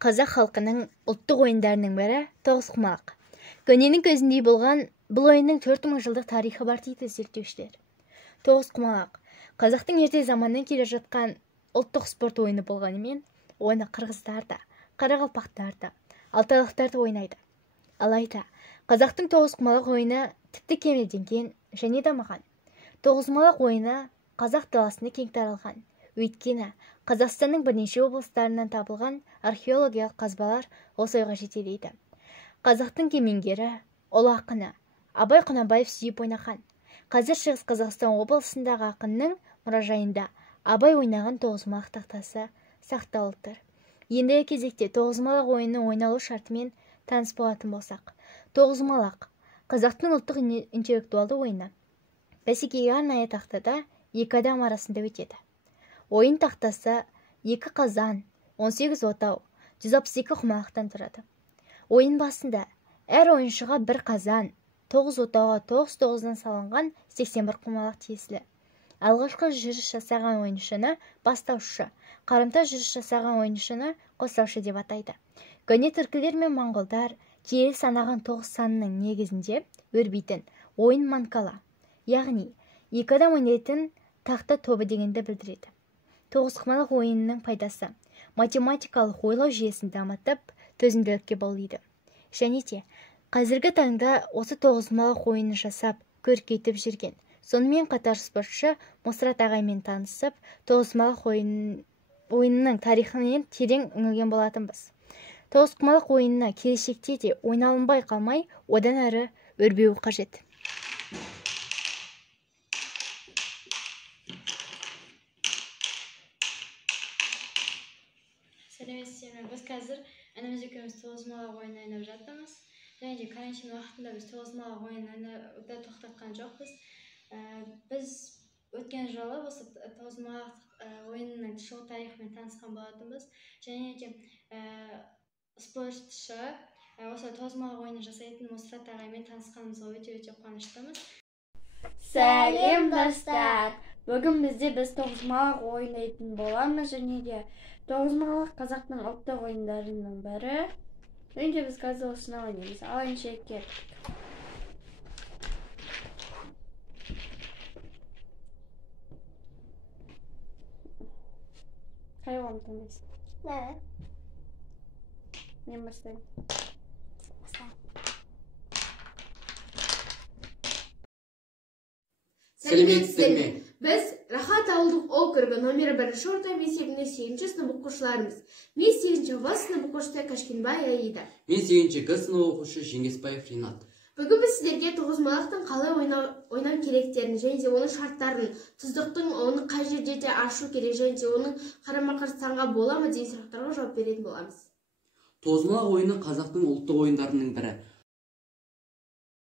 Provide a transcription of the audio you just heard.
қазақ халқының ұлттық ойындарының бірі тоғызқұмалақ. Көненің көзіндей болған бұл ойынның 4000 жылдық тарихы бар дейді зерттеушілер. Тоғызқұмалақ қазақтың ерте заманнан келе жатқан ұлттық спорт ойыны болғанымен, оны қырғыздар да, қарақалпақтар да, алтайлықтар да ойнайды. Алайда, қазақтың тоғызқұмалақ ойыны тіпті кемелденген және дамыған. Тоғызқұмалақ ойыны қазақ даласында кең таралған. Өйткені Қазақстанның бірнеше облыстарынан табылған археологиялық қазбалар осы ойға жетелейді. Қазақтың кемеңгері, ұлы ақыны Абай Құнанбаев сүйіп ойнаған. Қазір Шығыс Қазақстан облысындағы ақынның мұражайында Абай ойнаған тоғызқұмалақ тақтасы сақталып тұр. Ендігі кезекте тоғызқұмалақ ойынының ойналу шартымен таныс болатын болсақ. Тоғызқұмалақ қазақтың ұлттық интеллектуалды ойыны. Бәсекеге арнайы тақтада 2 адам арасында өтеді. Ойын тақтасы 2 қазан, 18 отау, 162 құмалақтан тұрады. Ойын басында әр ойыншыға 1 қазан, 9 отауға 9-9-дан салынған 81 құмалақ тиесілі. Алғашқы жүріс жасаған ойыншыны бастаушы, қарымта жүріс жасаған ойыншыны қостаушы деп атайды. Көне түркілер мен моңғолдар киелі санаған 9 санының негізінде өрбейтін ойын манкала, яғни 2 адам ойнайтын тақта тобы дегенді білдіреді. Тоғызқұмалақ ойынының пайдасы математикалық ойлау жүйесін дамытып, төзімділікке баулиды. Және де қазіргі таңда осы тоғызқұмалақ ойынын жасап, көркейтіп жүрген. Сонымен қатар спортшы Мусрат ағаймен танысып, тоғызқұмалақ ойынының тарихымен терең үңілген болатынбыз. Тоғызқұмалақ ойынына келешекте де ойналынбай қалмай, одан әрі өрбеуі қажет. Сәлеметсіздер, біз қазір ініміз екеуміз тоғызқұмалақ ойынын ойнап жатырмыз. Және де карантин уақытында біз тоғызқұмалақ ойынын ойнауды тоқтатқан жоқпыз. Біз өткен жылы осы тоғызқұмалақ ойынының шығу тарихымен танысқан болатынбыз. Және де спортшы осы тоғызқұмалақ ойынын жасайтын Мусрат ағаймен танысқанымызға өте қуаныштымыз. Сәлем достар! Бүгін біз тоғызқұмалақ ойнайтын боламыз, және де тоғызқұмалақ қазақтың ұлттық ойындарының бірі. Және де біз қазір осыны ойнаймыз. Алайынша кеттік. Қай оғын таңдайсың? Мен бастаймын. Сәлеметсіздер ме? Біз Рахат ауылдық округі номері 1 орта мектебінде 8-ші сынып оқушыларымыз. Мен 8-ші В сынып оқушысы Кашкенбай Аида. Мен 8-ші Г сынып оқушы Жеңгесбаев Ринат. Бүгін біз сіздерге тоғызқұмалақтың қалай ойнау керектерін және де оның шарттарын, тұздықтың оны қай жерде де ашу керек және де оның қарама-қарсы санға бола ма деген сұрақтарға жауап беретін боламыз. Тоғызқұмалақ ойыны қазақтың ұлттық ойындарының бірі.